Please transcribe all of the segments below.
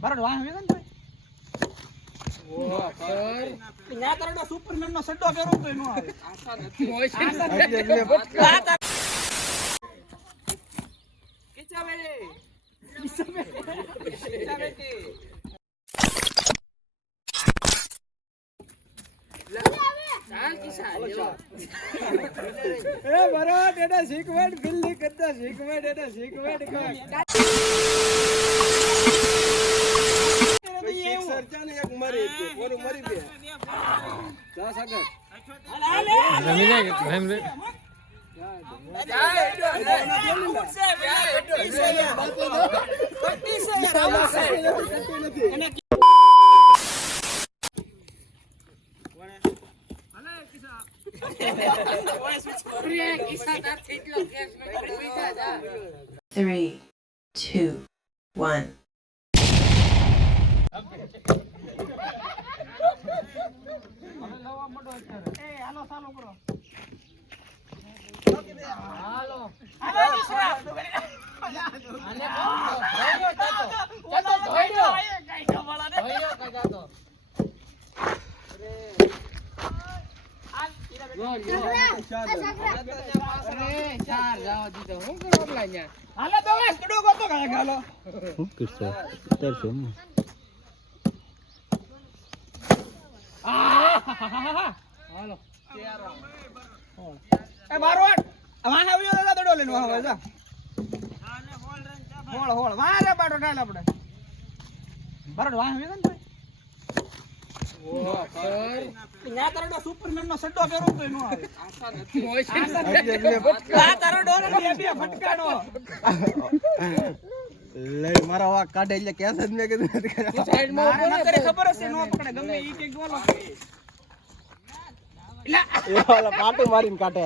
બરાબર વાહ વેગન તો ઓ પર ન્યા કરડો સુપરમેન નો સડ્ડો પહેરો તો નો આવે આશા નથી હોય છે કિચા બેલે એ બરો ડેડા શીખવેડ બિલ્લી કરતા શીખવેડ ડેડા શીખવેડ એક સરજાને એક મરી ગયો કોરું મરી ગયા જા સાગર હાલે રમી જાય એમ રે Three, two, one. સુપરમેન નો સડ્ડો પહેરો તો નો આવે આશા નથી હોય છે આ તારો ડોર બે ફટકાનો લે મારા વાક કાઢે એટલે કેસ જ મે કીધું સાઈડ માં ન કરે ખબર હશે નો પકડે ગમે ઈ કે ગોલો લા એ વાલા પાટું મારીને કાઢે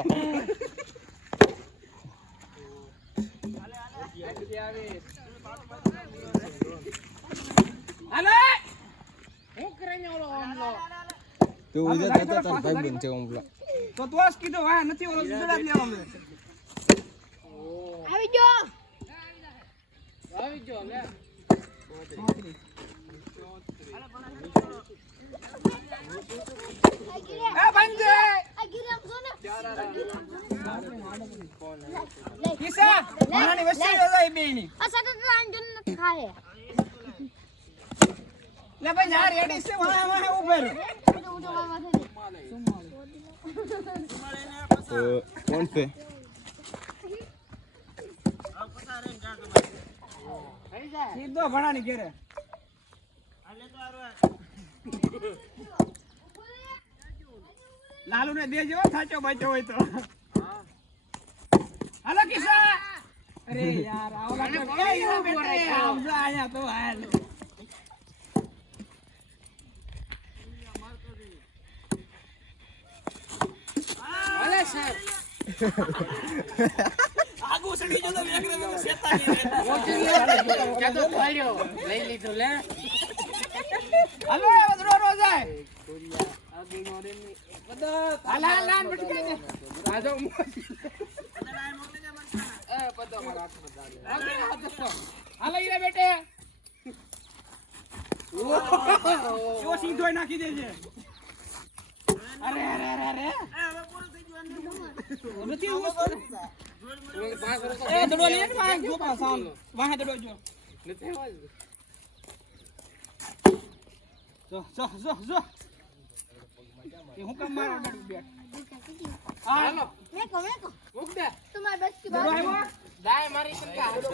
હાલે હું કરે ઓલો ઓમલો તો ઉજે તો તાર ભાઈ બન છે ઓમલો તો તોસ કીધો વાહ નથી ઓલો દડા લેવા મે આવી ગયો લે એ બંદે અગિરામ જો ને કિસા મારાની વસ્તી જાય બેની આ સટક આંજન ન ખાય લે ભાઈ યાર રેડી છે વાહ વાહ ઉપર कौन पे सीधो बना नहीं करे लालू ने दे जो साचो बचो होय तो हेलो किसा अरे यार आवला तो कई ना बेटे आवजा आया तो हाल अरे सर આગુ સડી જતો વેગરે મે સેતા ની કે તો ફાડ્યો લઈ લીધું લે હાલો વધરો રો જાય આગી મોરે ની પદત હાલા લાન બટકે દે રાજો એ પદો મારા હાથ માં દાલે હાલો ઈરે બેટે ઓ સીધો નાખી દેજે અરે અરે અરે અરે હવે પૂરું થઈ ગયું નથી એ દડો લે ને માં જો પાસાન વાહ દડો જો નથી આવાજ જો એ હું કામ મારો દડો બેઠ હાલો મેકો મુક દે તમાર બસ की बात દાય મારી શંકા દડો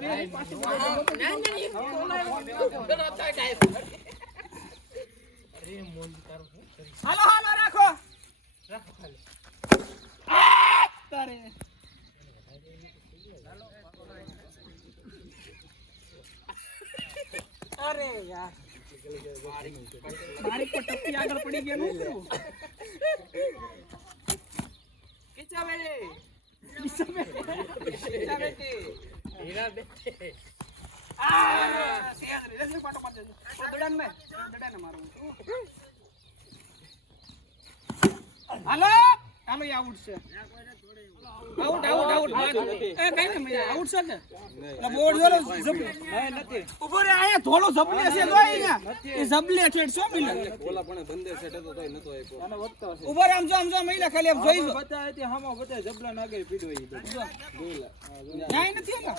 લે પાછી દડો થાય અરે મોન કર હાલો હાલો રાખો ખાલી તારે અરે યાર મારી પર ટપ્પી આગળ પડી ગઈ નું કરું કિચા બેલે હીરા બેટે સેજ રે લે ફોટો પાડ દે દડાને મારું હાલો હાલો એ આઉટ છે આઉટ આઉટ આઉટ એ કઈ નહીં આઉટ છે ને એટલે બોર્ડ જોલો જબલે નથી ઉભો રે આયા ધોળો જબલે છે જો અહીંયા એ જબલે ઠેડ શું મિલે બોલા પણ બંધે છે તો તોય નતો આપ્યો આનો વધતો છે ઉભો રે આમ જો મહિલા ખાલી આમ જોઈ જો બતાય તે હામો બતાય જબલા નાગે પીડો ઈ જોઈલા ન્યાય નથી ને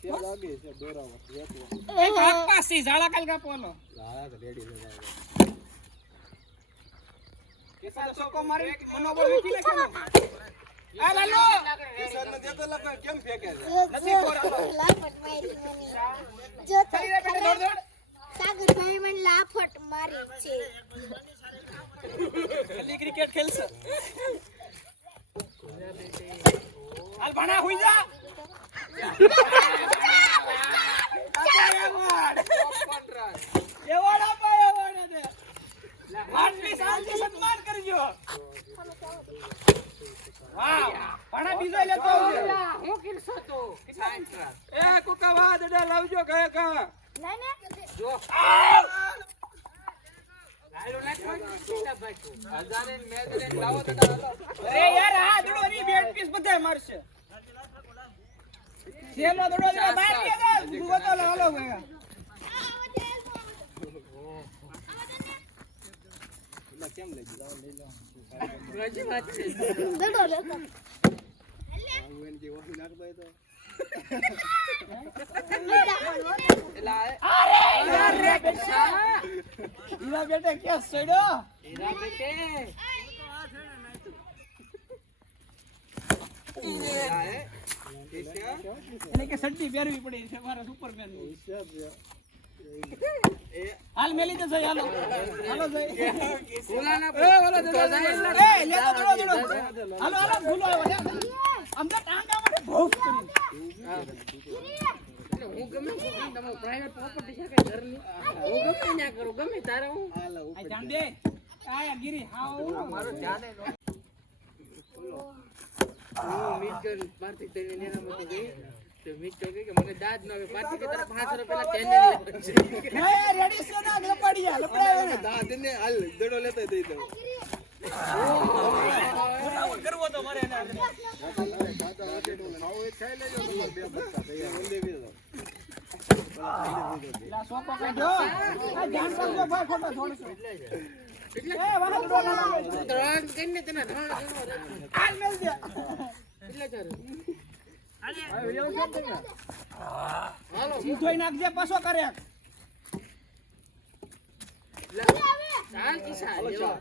તે લાગે છે દોરાવા વેતવા એ કાપા સી ઝાડા કાલ કાપવાનો લાયા તો રેડી લગાવ કેસા ચોકો મારી મનોબળ વેચી નાખ્યો આ લાલો કિસાન ને દેતો લખે કેમ ફેંકે છે નથી કોરા લાફટ મારી મને જો તો સાગરભાઈ મને લાફટ મારી છે ખાલી ક્રિકેટ ખેલશે હાલ ભણા હોઈ જા એવોર્ડ આપાય એવોર્ડ દે આટલી શાંતિ સન્માન કરજો વાહ ભણા બીજો લેતો આવજો હું કિરસો તો એ કોકા વાહ દડા લાવજો ગયા કા ના ના જો લાયલો નાખવા ભાઈ આજાને મેચ ને લાવો તો અરે યાર આ દડો રી બેટ પીસ બધા મારશે સેલો દડો દડા બહાર કે દે ભૂગો તો લાલો ગયા કેમ લઈ જાવ લઈ લો રાજી વાત છે દડો લેતો આવું કે ઓહી નાખ દે તો અરે યાર રે બેટા ઈવા બેટે કે સડ્યો હીરા બેટે એને કે સડ્ડી પહેરવી પડી છે મારા સુપરમેન ની હિસાબ હાલ મેલી તો જઈ હાલો હાલો જઈ બોલાના એ ઓલા દડો એ લેતો દડો હાલો હાલો ભૂલો આવ્યો અમને ટાંગા માટે ભોગ કરી હું ગમે તમારો પ્રાઇવેટ પ્રોપર્ટી છે કે ઘરની હું ગમે ના કરું ગમે તારે હું આ જાણ દે આ ગીરી હાવ મારો ધ્યાન નો હું મીટ કર પાર્ટી તઈને નેના મત ગઈ તો મીટ કહે કે મને દાદ ન આવે પાર્ટી કે તારા 500 રૂપિયા ટેને એ રેડી છે ના લપડિયા લપડાયો ને દાદ ને હાલ દડો લેતો દઈ દઉં કરવો તો મારે એને ખાતા વાટેડો ખાવ એ ખાઈ લેજો તમાર બે બચ્ચા તૈયાર વંદે બીજો લા સોપો કાઢો આ ધ્યાન કરજો ભાઈ ખોટો છોડશો એ વાહ દડો ના ત્રણ કરીને તને હાલ મેલ દે કેટલા ચાર હાલો સીધોઈ નાખજે પાછો કરે ચાલ કિસા લેવા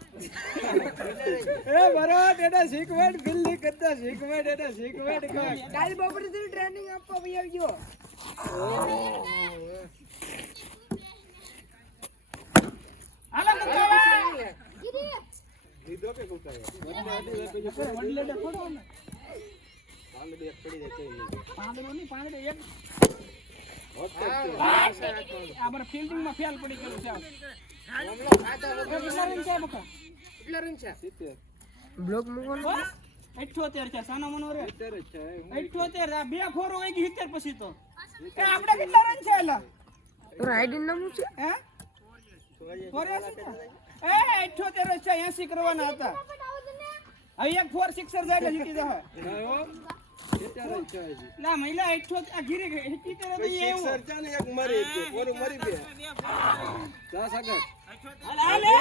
એ ભરત એડા શીખવાડ બિલ્લી કરતા શીખવાડ એડા શીખવાડ કાલ બપોરે થી ટ્રેનિંગ આપવા ભઈ આવજો હાલો કુકાવા લીધો કે કુકાય વડલેડે થોડો ને પાંદ બે પડી દે કઈ નહીં પાંદડો ની પાંદડે એક હોત આ બર ફિલ્ડિંગ માં ફેલ પડી ગયું છે હમલો ખાતા કેટલા રન છે બકા કેટલા રન છે 70 બ્લોક મૂકો 78 છે સાનો મનો રે 70 છે 78 આ બે ફોરો વઈ ગઈ 70 પછી તો એ આપણે કેટલા રન છે એલા તો રાઈડિંગ નામ છે હે 84 એ 78 છે 80 કરવાના હતા હવે એક 4 સિક્સર જાય એટલે જીતી જાય ના 70 છે હજી ના મહિલા 78 આ ગીરી ગઈ 70 તો એવું સિક્સર છે ને એક મરી ગયો ઓરું મરી બે જા સાગર હાલે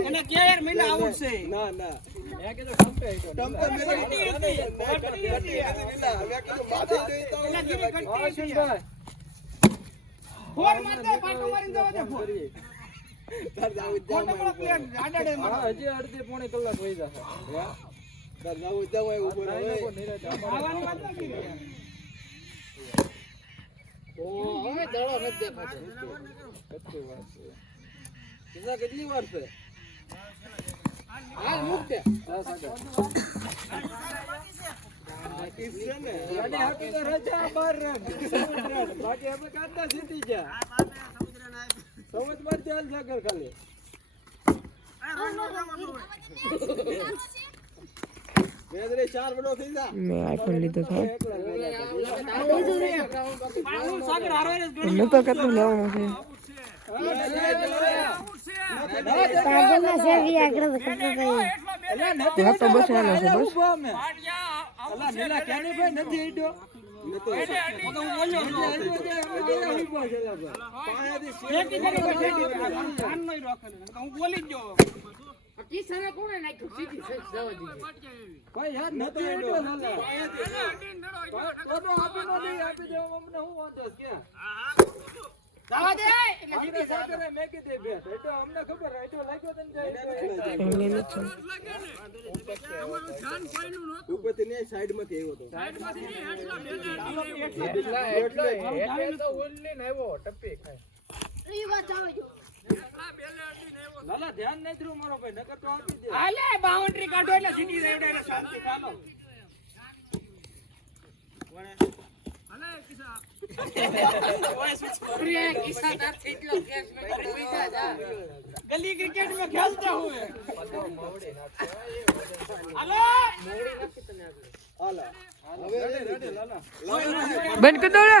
એને કે યાર મહિલા આઉટ છે ના ના મેં કીધું ટમ્પે ટમ્પે મેરે એલા ગીરી કટ્ટી છે ફોર મારતે પાટો મારીને જવા દે ફોર તાર જાવ ફોટો માં પ્લેટ આડાડે માં હજી અડધી પોણી કલાક વઈ જશે તાર જાવ જવાય ઉભો રહે આવવાની વાત નથી ઓ હવે દડો નથી દેખાતો કેટલી વાર છે હાલ મૂક દે જા સાગર બાકી છે ને ગાડી આપી તો રજા 12 રન બાકી આપણે કાઢતા જીતી ગયા સમજ માર ચાલ સાગર ખાલી વેદરે 4 વડો થઈ જા મેં આઈફોન લીધો છે હું સાગર હારવાય જ ગણી મેં તો કેટલું લેવાનું છે સાગરના સેવી આગળ કરતો તો હા તો બસ આનો છે બસ અલા નીલા કેણી ભાઈ નથી ઈડો હું બોલ્યો હું બોલી જ ગયો કિસાને કોણે નાખ્યું સીધી સચ જવા દીધી ભાઈ યાર નથી ઈડો તો આપી નો દે આપી દેવો અમને હું વાંધો છે કે જવા દે આપણે સાગરે મેકી દે બેટ ઈડો અમને ખબર ઈડો લાગ્યો તને જાય એમને નથી ઉપરથી ને સાઈડ માં કેવો તો રીવા ચાવજો લાલા ધ્યાન નહીં થયું મારો ભાઈ નકર તો આપી દે હાલે બાઉન્ડ્રી કાઢો એટલે સીધી રેવડે એટલે શાંતિ ચાલો કિસ્સા તાર થેટલો કેસ મે બીજા જા गली क्रिकेट में खेलते हुए हेलो હાલા હવે રેડી લાલા બંધ કરી દો ને